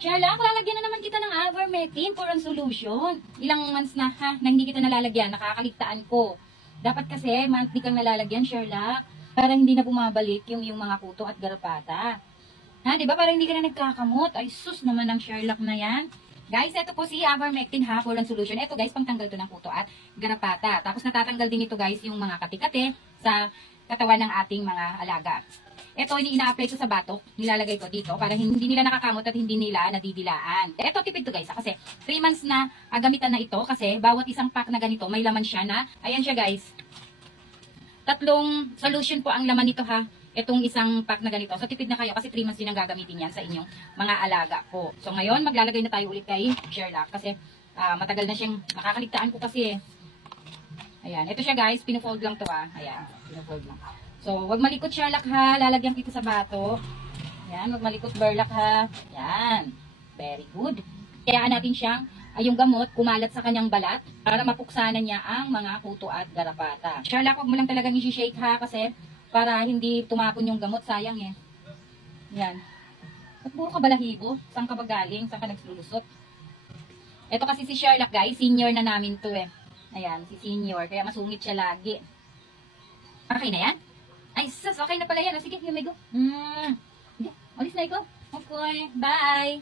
Sherlock, lalagyan na naman kita ng ivermectin for on solution. Ilang months na ha, na hindi kita nalalagyan, nakakaligtaan ko. Dapat kasi monthly kang nalalagyan, Sherlock, para hindi na bumabalik yung mga kuto at garapata. Ha, di ba? Para hindi ka na nagkakamot. Ay, sus naman ang Sherlock na yan. Guys, ito po si ivermectin ha, for on solution. Ito guys, pangtanggal to ng kuto at garapata. Tapos natatanggal din ito guys, yung mga kati-kati sa katawan ng ating mga alaga. Ito, ina-apply ko sa batok, nilalagay ko dito para hindi nila nakakamot at hindi nila nadidilaan. Ito, tipid to guys, kasi 3 months na gamitan na ito kasi bawat isang pack na ganito, may laman siya na, ayan siya guys, 3 solution po ang laman nito ha, itong isang pack na ganito. So, tipid na kayo kasi 3 months din ang gagamitin yan sa inyong mga alaga po. So, ngayon, maglalagay na tayo ulit kay Sherlock kasi matagal na siyang nakakaligtaan ko kasi ayan, ito siya guys, pinufold lang to ayan, pinufold lang. So, wag malikot Sherlock ha. Lalagyan kita sa bato. Yan, wag malikot Burlock ha. Yan. Very good. Kayaan natin siyang, yung gamot, kumalat sa kanyang balat para mapuksanan niya ang mga kuto at garapata. Sherlock, wag mo lang talagang i-shake ha kasi para hindi tumapon yung gamot. Sayang eh. Yan. At puro ka balahibo. Saan ka ba galing? Saan ka naglulusot? Ito kasi si Sherlock guys, senior na namin to eh. Ayan, si senior. Kaya masungit siya lagi. Okay na yan? Ay, sus, okay na pala yan. Sige, you may go. Okay, alis na ikaw. Okay, bye.